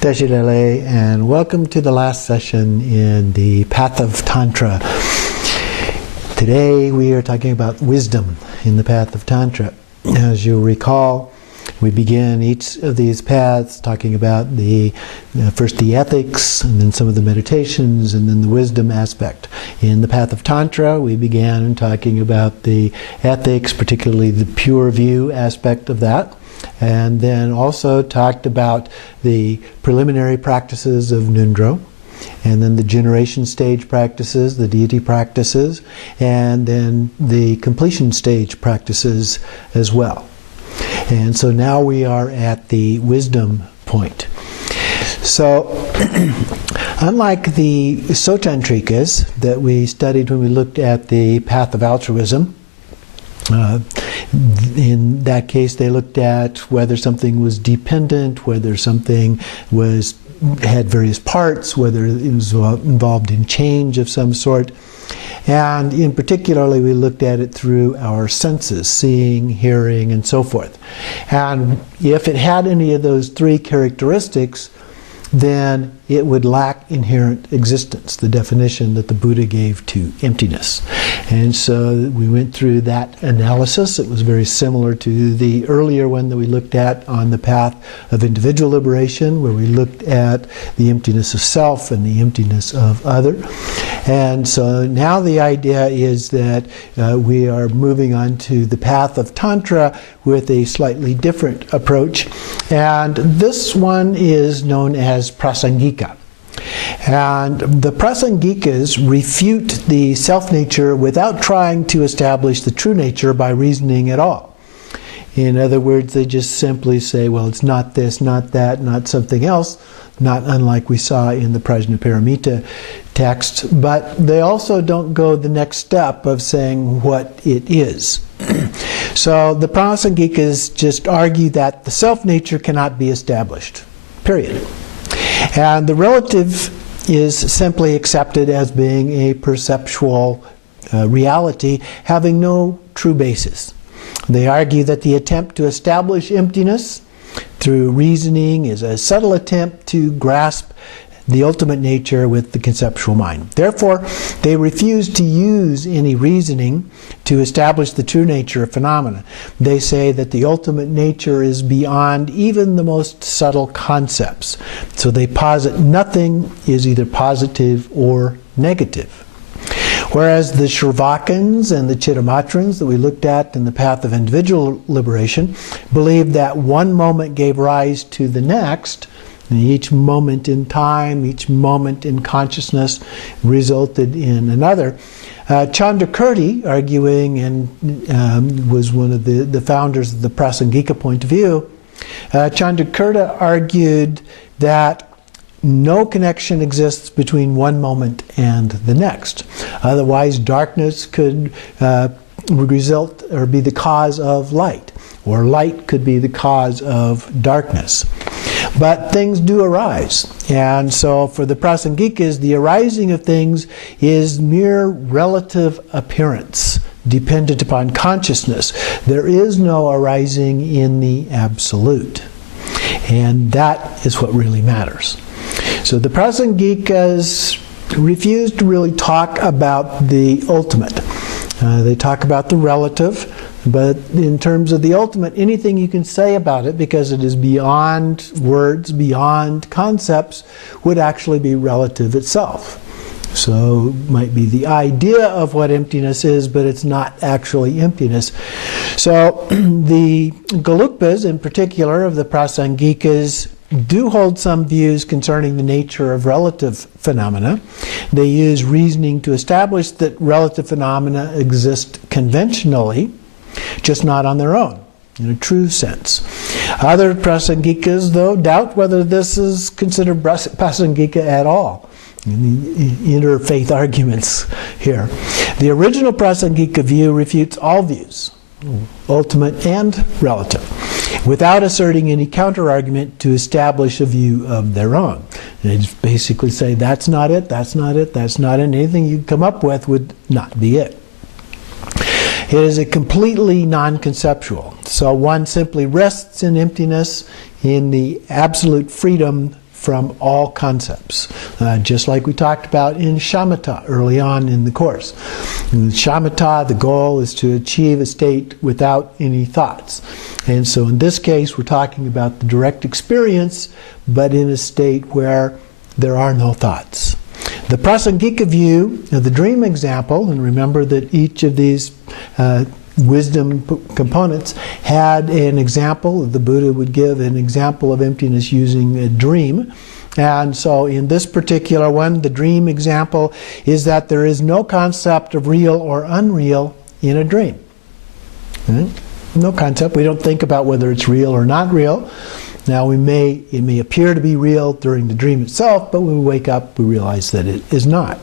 Teshilele, and welcome to the last session in the Path of Tantra. Today we are talking about wisdom in the Path of Tantra. As you'll recall, we begin each of these paths talking about first the ethics, and then some of the meditations, and then the wisdom aspect. In the Path of Tantra, we began talking about the ethics, particularly the pure view aspect of that, and then also talked about the preliminary practices of Nundro, and then the generation stage practices, the deity practices, and then the completion stage practices as well. And so now we are at the wisdom point. So, unlike the Sotantrikas that we studied when we looked at the path of altruism, in that case they looked at whether something was dependent, whether something had various parts, whether it was involved in change of some sort. And in particularly, we looked at it through our senses, seeing, hearing, and so forth. And if it had any of those three characteristics, then it would lack inherent existence, the definition that the Buddha gave to emptiness. And so we went through that analysis. It was very similar to the earlier one that we looked at on the path of individual liberation, where we looked at the emptiness of self and the emptiness of other. And so now the idea is that we are moving on to the path of Tantra with a slightly different approach. And this one is known as Prasangika. And the Prasangikas refute the self-nature without trying to establish the true nature by reasoning at all. In other words, they just simply say, well, it's not this, not that, not something else, not unlike we saw in the Prajnaparamita text, but they also don't go the next step of saying what it is. So the Prasangikas just argue that the self-nature cannot be established, period. And the relative is simply accepted as being a perceptual reality having no true basis. They argue that the attempt to establish emptiness through reasoning is a subtle attempt to grasp the ultimate nature with the conceptual mind. Therefore, they refuse to use any reasoning to establish the true nature of phenomena. They say that the ultimate nature is beyond even the most subtle concepts. So they posit nothing is either positive or negative. Whereas the Shrivakans and the Chittamatrans that we looked at in the path of individual liberation believed that one moment gave rise to the next, and each moment in time, each moment in consciousness resulted in another. Chandrakirti, arguing and was one of the founders of the Prasangika point of view, Chandrakirti argued that no connection exists between one moment and the next. Otherwise, darkness could result or be the cause of light, or light could be the cause of darkness. But things do arise. And so for the Prasangikas, the arising of things is mere relative appearance, dependent upon consciousness. There is no arising in the absolute. And that is what really matters. So the Prasangikas refuse to really talk about the ultimate. They talk about the relative, but in terms of the ultimate, anything you can say about it, because it is beyond words, beyond concepts, would actually be relative itself. So it might be the idea of what emptiness is, but it's not actually emptiness. So the Gelugpas, in particular, of the Prasangikas, do hold some views concerning the nature of relative phenomena. They use reasoning to establish that relative phenomena exist conventionally, just not on their own, in a true sense. Other Prasangikas, though, doubt whether this is considered Prasangika at all. In the interfaith arguments here. The original Prasangika view refutes all views, ultimate and relative, without asserting any counter-argument to establish a view of their own. They just basically say, that's not it, that's not it, that's not it, and anything you come up with would not be it. It is a completely non-conceptual. So one simply rests in emptiness, in the absolute freedom from all concepts, just like we talked about in shamatha early on in the course. In shamatha, the goal is to achieve a state without any thoughts. And so in this case, we're talking about the direct experience, but in a state where there are no thoughts. The Prasangika view of the dream example, and remember that each of these wisdom components had an example. The Buddha would give an example of emptiness using a dream. And so in this particular one, the dream example is that there is no concept of real or unreal in a dream. No concept. We don't think about whether it's real or not real. Now it may appear to be real during the dream itself, but when we wake up, we realize that it is not.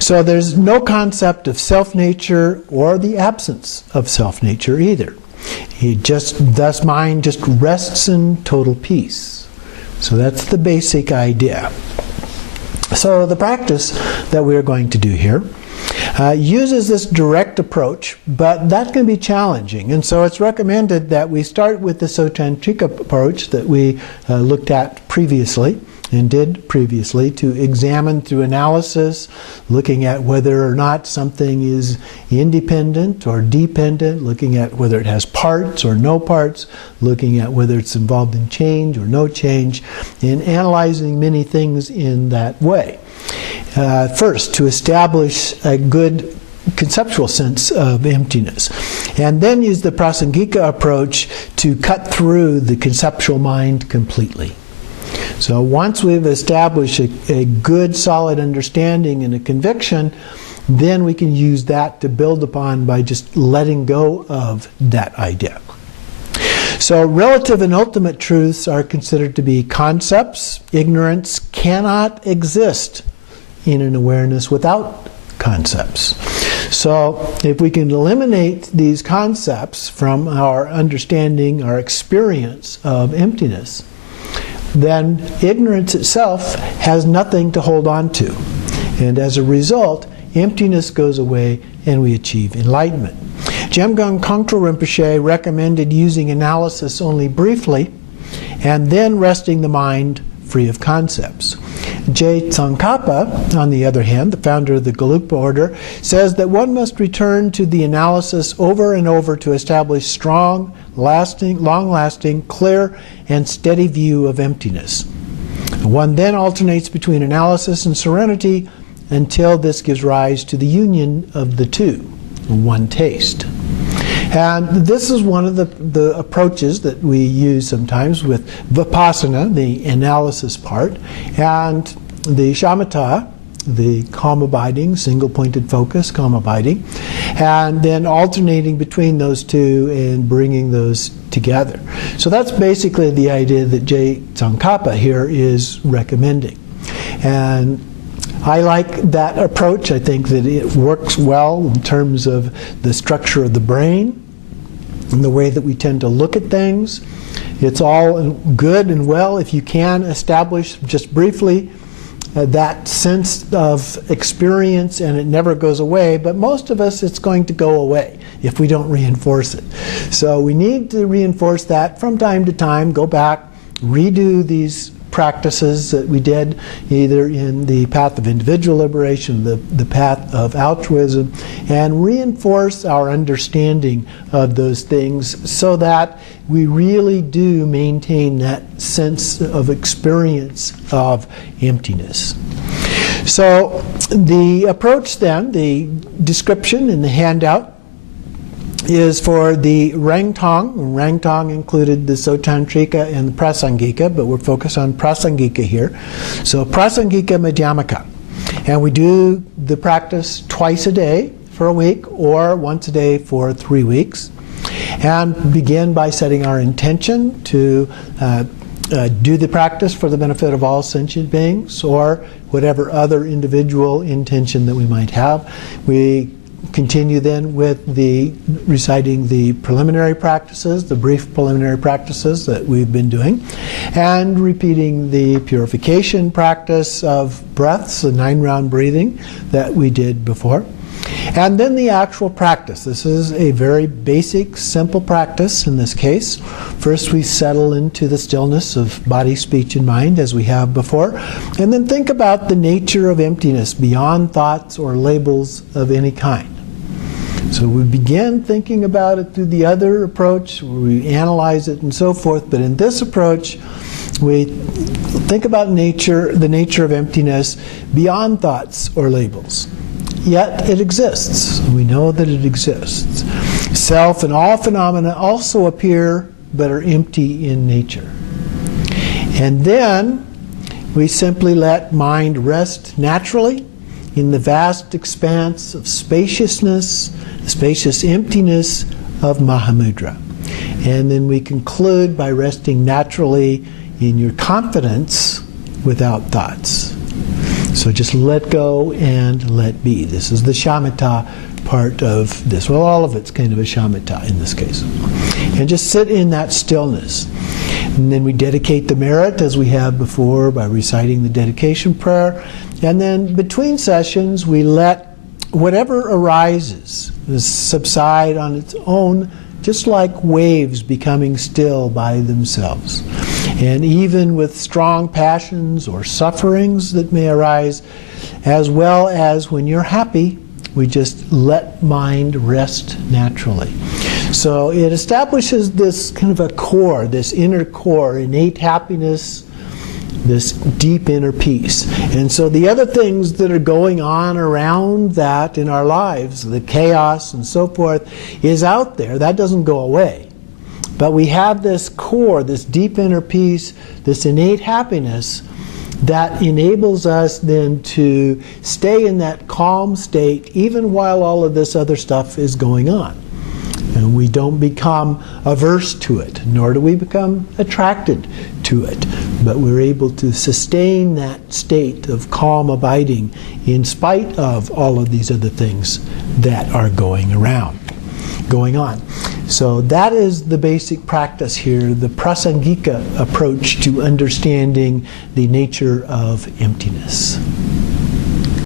So there's no concept of self-nature or the absence of self-nature either. Thus mind just rests in total peace. So that's the basic idea. So the practice that we're going to do here uses this direct approach, but that can be challenging. And so it's recommended that we start with the Tantric approach that we looked at previously and did previously, to examine through analysis, looking at whether or not something is independent or dependent, looking at whether it has parts or no parts, looking at whether it's involved in change or no change, and analyzing many things in that way. First, to establish a good conceptual sense of emptiness, and then use the Prasangika approach to cut through the conceptual mind completely. So once we've established a good solid understanding and a conviction, then we can use that to build upon by just letting go of that idea. So relative and ultimate truths are considered to be concepts. Ignorance cannot exist in an awareness without concepts. So if we can eliminate these concepts from our understanding, our experience of emptiness, then ignorance itself has nothing to hold on to. And as a result, emptiness goes away and we achieve enlightenment. Jamgon Kongtrul Rinpoche recommended using analysis only briefly and then resting the mind free of concepts. J. Tsongkhapa, on the other hand, the founder of the Gelugpa order, says that one must return to the analysis over and over to establish strong, long-lasting, clear, and steady view of emptiness. One then alternates between analysis and serenity until this gives rise to the union of the two, one taste. And this is one of the approaches that we use sometimes with Vipassana, the analysis part, and the Shamatha, the calm abiding, single-pointed focus, calm abiding, and then alternating between those two and bringing those together. So that's basically the idea that J. Tsongkhapa here is recommending. And I like that approach. I think that it works well in terms of the structure of the brain and the way that we tend to look at things. It's all good and well if you can establish just briefly that sense of experience and it never goes away, but most of us it's going to go away if we don't reinforce it. So we need to reinforce that from time to time, go back, redo these practices that we did either in the path of individual liberation, the path of altruism, and reinforce our understanding of those things so that we really do maintain that sense of experience of emptiness. So the approach then, the description in the handout, is for the Rangtong. Rangtong included the Sotantrika and the Prasangika, but we're focused on Prasangika here. So Prasangika Madhyamaka. And we do the practice twice a day for a week or once a day for 3 weeks. And begin by setting our intention to do the practice for the benefit of all sentient beings or whatever other individual intention that we might have. We continue then with the reciting the preliminary practices, the brief preliminary practices that we've been doing, and repeating the purification practice of breaths, the 9-round breathing that we did before. And then the actual practice. This is a very basic, simple practice in this case. First we settle into the stillness of body, speech, and mind as we have before. And then think about the nature of emptiness beyond thoughts or labels of any kind. So we begin thinking about it through the other approach, where we analyze it and so forth. But in this approach, we think about nature, the nature of emptiness beyond thoughts or labels. Yet it exists. We know that it exists. Self and all phenomena also appear but are empty in nature. And then we simply let mind rest naturally in the vast expanse of spaciousness, spacious emptiness of Mahamudra. And then we conclude by resting naturally in your confidence without thoughts. So just let go and let be. This is the shamatha part of this. Well, all of it's kind of a shamatha in this case. And just sit in that stillness. And then we dedicate the merit as we have before by reciting the dedication prayer. And then between sessions we let whatever arises subside on its own, just like waves becoming still by themselves. And even with strong passions or sufferings that may arise, as well as when you're happy, we just let mind rest naturally. So it establishes this kind of a core, this inner core, innate happiness, this deep inner peace. And so the other things that are going on around that in our lives, the chaos and so forth, is out there. That doesn't go away. But we have this core, this deep inner peace, this innate happiness that enables us then to stay in that calm state even while all of this other stuff is going on. And we don't become averse to it, nor do we become attracted to it. But we're able to sustain that state of calm abiding in spite of all of these other things that are going on. So that is the basic practice here, the Prasangika approach to understanding the nature of emptiness.